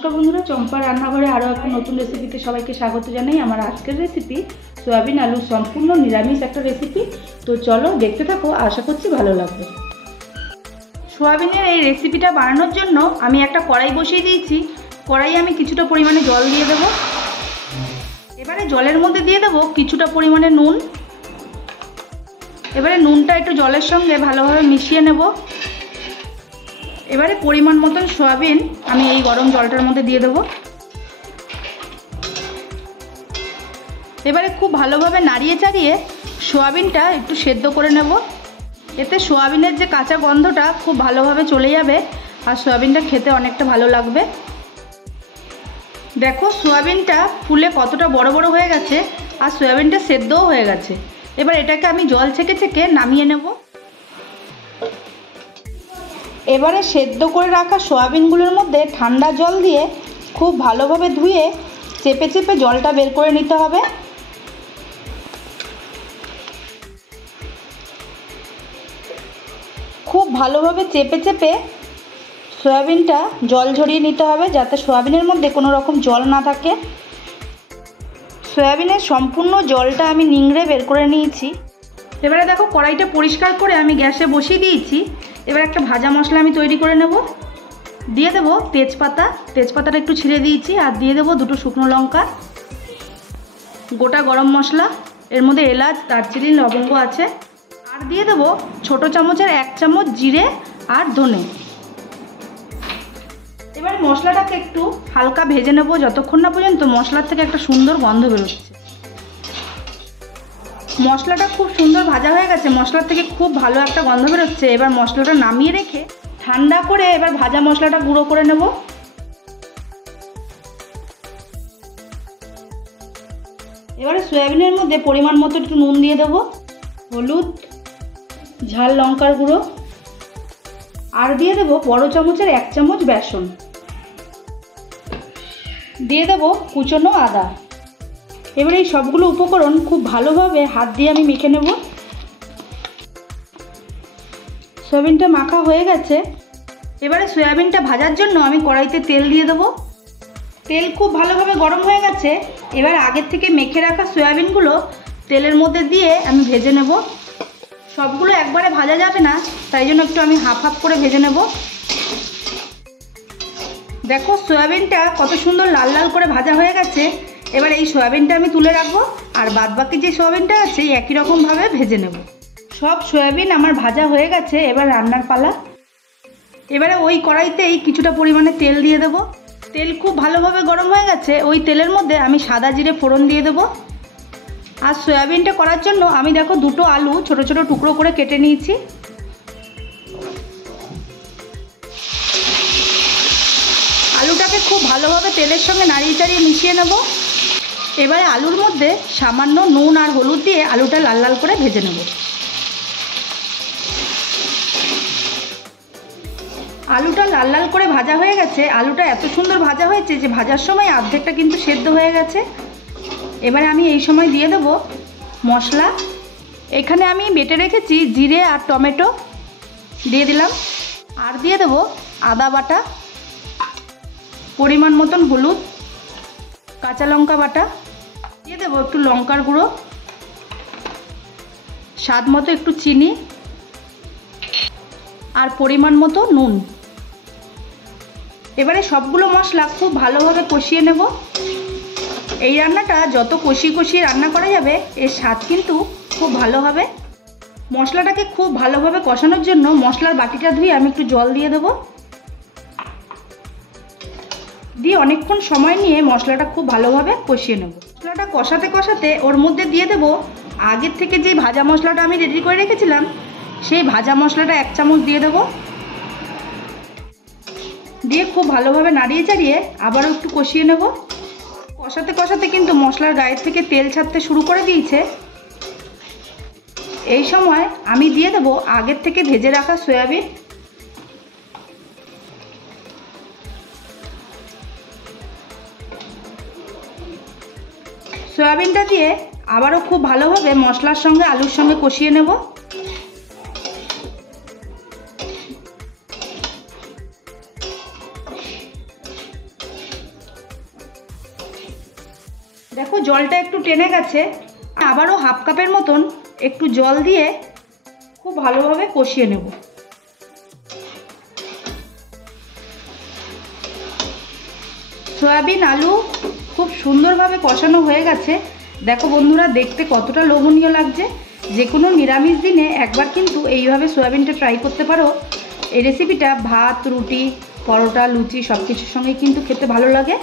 নমস্কার বন্ধুরা, চম্পা রান্নাঘরে আরও একটা নতুন রেসিপিতে সবাইকে স্বাগত জানাই। আমার আজকের রেসিপি সয়াবিন আলু সম্পূর্ণ নিরামিষ একটা রেসিপি। তো চলো দেখতে থাকো, আশা করছি ভালো লাগবে। সয়াবিনের এই রেসিপিটা বানানোর জন্য আমি একটা কড়াই বসিয়ে দিয়েছি। কড়াই আমি কিছুটা পরিমাণে জল দিয়ে দেব। এবারে জলের মধ্যে দিয়ে দেব কিছুটা পরিমাণে নুন। এবারে নুনটা একটু জলের সঙ্গে ভালোভাবে মিশিয়ে নেব। এবারে পরিমাণ মতন সয়াবিন আমি এই গরম জলটার মধ্যে দিয়ে দেবো। এবারে খুব ভালোভাবে নাড়িয়ে চাড়িয়ে সয়াবিনটা একটু সেদ্ধ করে নেব। এতে সয়াবিনের যে কাঁচা গন্ধটা খুব ভালোভাবে চলে যাবে আর সয়াবিনটা খেতে অনেকটা ভালো লাগবে। দেখো সয়াবিনটা ফুলে কতটা বড় বড় হয়ে গেছে আর সয়াবিনটা সেদ্ধও হয়ে গেছে। এবার এটাকে আমি জল ছেঁকে ছেঁকে নামিয়ে নেব। এবারে সেদ্ধ করে রাখা সয়াবিনগুলোর মধ্যে ঠান্ডা জল দিয়ে খুব ভালোভাবে ধুয়ে চেপে চেপে জলটা বের করে নিতে হবে। খুব ভালোভাবে চেপে চেপে সয়াবিনটা জল ঝরিয়ে নিতে হবে, যাতে সয়াবিনের মধ্যে কোনো রকম জল না থাকে। সয়াবিনের সম্পূর্ণ জলটা আমি নিংড়ে বের করে নিয়েছি। এবারে দেখো কড়াইটা পরিষ্কার করে আমি গ্যাসে বসিয়ে দিয়েছি। এবার একটা ভাজা মশলা আমি তৈরি করে নেব। দিয়ে দেবো তেজপাতা, তেজপাতাটা একটু ছিঁড়ে দিয়েছি, আর দিয়ে দেবো দুটো শুকনো লঙ্কা, গোটা গরম মশলা, এর মধ্যে এলাচ, দারচিনি, লবঙ্গ আছে, আর দিয়ে দেবো ছোটো চামচের 1 চামচ জিরে আর ধনে। এবার মশলাটাকে একটু হালকা ভেজে নেব যতক্ষণ না পর্যন্ত মশলার থেকে একটা সুন্দর গন্ধ বেরোচ্ছে। মশলাটা খুব সুন্দর ভাজা হয়ে গেছে, মশলার থেকে খুব ভালো একটা গন্ধ বেরোচ্ছে। এবার মশলাটা নামিয়ে রেখে ঠান্ডা করে এবার ভাজা মশলাটা গুঁড়ো করে নেব। এবারে সয়াবিনের মধ্যে পরিমাণ মতো একটু নুন দিয়ে দেব, হলুদ, ঝাল লঙ্কার গুঁড়ো, আর দিয়ে দেব বড় চামচের 1 চামচ বেসন, দিয়ে দেব কুচনো আদা। এবারে এই সবগুলো উপকরণ খুব ভালোভাবে হাত দিয়ে আমি মেখে নেব। সয়াবিনটা মাখা হয়ে গেছে। এবারে সয়াবিনটা ভাজার জন্য আমি কড়াইতে তেল দিয়ে দেবো। তেল খুব ভালোভাবে গরম হয়ে গেছে। এবার আগের থেকে মেখে রাখা সয়াবিনগুলো তেলের মধ্যে দিয়ে আমি ভেজে নেব। সবগুলো একবারে ভাজা যাবে না, তাই জন্য একটু আমি হাফ হাফ করে ভেজে নেব। দেখো সয়াবিনটা কত সুন্দর লাল লাল করে ভাজা হয়ে গেছে। এবার এই সয়াবিনটা আমি তুলে রাখবো, আর বাদবাকি যে সয়াবিনটা আছে একই রকমভাবে ভেজে নেব। সব সয়াবিন আমার ভাজা হয়ে গেছে, এবার রান্নার পালা। এবারে ওই কড়াইতেই কিছুটা পরিমাণে তেল দিয়ে দেব। তেল খুব ভালোভাবে গরম হয়ে গেছে। ওই তেলের মধ্যে আমি সাদা জিরে ফোড়ন দিয়ে দেব। আর সয়াবিনটা করার জন্য আমি দেখো দুটো আলু ছোট ছোট টুকরো করে কেটে নিয়েছি। আলুটাকে খুব ভালোভাবে তেলের সঙ্গে নাড়িয়ে চাড়িয়ে মিশিয়ে নেব। এবারে আলুর মধ্যে সামান্য নুন আর হলুদ দিয়ে আলুটা লাল লাল করে ভেজে নেব। আলুটা লাল লাল করে ভাজা হয়ে গেছে। আলুটা এত সুন্দর ভাজা হয়েছে যে ভাজার সময় অর্ধেকটা কিন্তু সেদ্ধ হয়ে গেছে। এবারে আমি এই সময় দিয়ে দেব মশলা। এখানে আমি বেটে রেখেছি জিরে আর টমেটো দিয়ে দিলাম, আর দিয়ে দেব আদা বাটা, পরিমাণ মতন হলুদ, কাঁচা লঙ্কা বাটা, দিয়ে দেবো একটু লঙ্কার গুঁড়ো, স্বাদ মতো একটু চিনি, আর পরিমাণ মতো নুন। এবারে সবগুলো মশলা খুব ভালোভাবে কষিয়ে নেব। এই রান্নাটা যত কষিয়ে কষিয়ে রান্না করা যাবে এর স্বাদ কিন্তু খুব ভালো হবে। মশলাটাকে খুব ভালোভাবে কষানোর জন্য মশলার বাটিটা ধুয়ে আমি একটু জল দিয়ে দেবো। দিয়ে অনেকক্ষণ সময় নিয়ে মশলাটা খুব ভালোভাবে কষিয়ে নেব। মশলাটা কষাতে কষাতে ওর মধ্যে দিয়ে দেব আগের থেকে যে ভাজা মশলাটা আমি রেডি করে রেখেছিলাম, সেই ভাজা মশলাটা 1 চামচ দিয়ে দেব। দিয়ে খুব ভালোভাবে নাড়িয়ে চাড়িয়ে আবারও একটু কষিয়ে নেব। কষাতে কষাতে কিন্তু মশলার গায়ের থেকে তেল ছাড়তে শুরু করে দিয়েছে। এই সময় আমি দিয়ে দেব আগের থেকে ভেজে রাখা সয়াবিন। সয়াবিনটা দিয়ে আবারও খুব ভালোভাবে মশলার সঙ্গে আলুর সঙ্গে কষিয়ে নেব। দেখো জলটা একটু টেনে গেছে, আবারও হাফ কাপের মতন একটু জল দিয়ে খুব ভালোভাবে কষিয়ে নেব। সয়াবিন আলু খুব সুন্দরভাবে কষানো হয়ে গেছে। দেখো বন্ধুরা, দেখতে কতটা লোভনীয় লাগছে। যে কোনো নিরামিষ দিনে একবার কিন্তু এইভাবে সয়াবিনটা ট্রাই করতে পারো। এই রেসিপিটা ভাত, রুটি, পরোটা, লুচি সব কিছুর সঙ্গেই কিন্তু খেতে ভালো লাগে।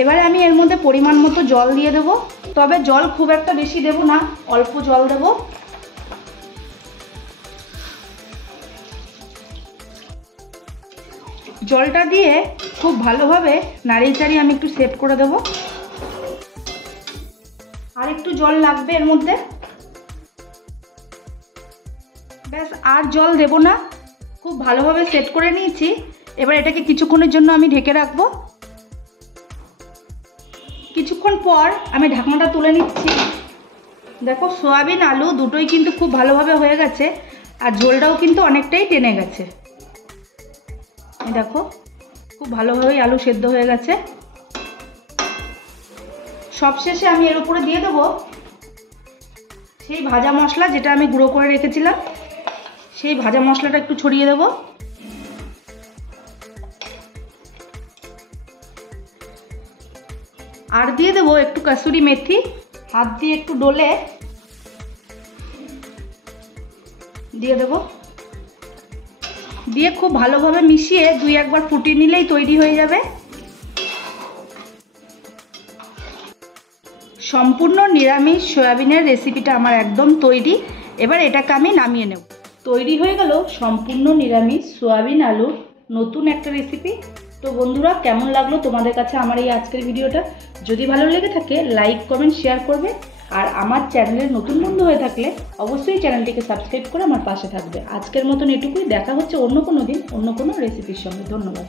এবারে আমি এর মধ্যে পরিমাণ মতো জল দিয়ে দেবো, তবে জল খুব একটা বেশি দেব না, অল্প জল দেব। জলটা দিয়ে খুব ভালোভাবে নাড়িয়ে চাড়িয়ে আমি একটু সেট করে দেব। আর একটু জল লাগবে এর মধ্যে, ব্যাস আর জল দেব না। খুব ভালোভাবে সেট করে নিয়েছি। এবার এটাকে কিছুক্ষণের জন্য আমি ঢেকে রাখবো। কিছুক্ষণ পর আমি ঢাকনাটা তুলে নিচ্ছি। দেখো সয়াবিন আলু দুটোই কিন্তু খুব ভালোভাবে হয়ে গেছে, আর ঝোলটাও কিন্তু অনেকটাই টেনে গেছে। দেখো খুব ভালোভাবেই আলু সেদ্ধ হয়ে গেছে। সবশেষে আমি এর উপরে দিয়ে দেবো সেই ভাজা মশলা, যেটা আমি গুঁড়ো করে রেখেছিলাম। সেই ভাজা মশলাটা একটু ছড়িয়ে দেবো। আর দিয়ে দেবো একটু কাসুরি মেথি। হাত দিয়ে একটু ডলে দিয়ে দেবো, দিয়ে খুব ভালোভাবে মিশিয়ে 2-1 ফুটিয়ে নিলেই তৈরি হয়ে যাবে। সম্পূর্ণ নিরামিষ সয়াবিনের রেসিপিটা আমার একদম তৈরি। এবার এটাকে আমি নামিয়ে নেব। তৈরি হয়ে গেল সম্পূর্ণ নিরামিষ সয়াবিন আলুর নতুন একটা রেসিপি। তো বন্ধুরা, কেমন লাগলো তোমাদের কাছে আমার এই আজকের ভিডিওটা? যদি ভালো লেগে থাকে লাইক, কমেন্ট, শেয়ার করবে। আর আমার চ্যানেলের নতুন বন্ধু হয়ে থাকলে অবশ্যই চ্যানেলটিকে সাবস্ক্রাইব করে আমার পাশে থাকবে। আজকের মতন এটুকুই। দেখা হচ্ছে অন্য কোনো দিন অন্য কোনো রেসিপির সঙ্গে। ধন্যবাদ।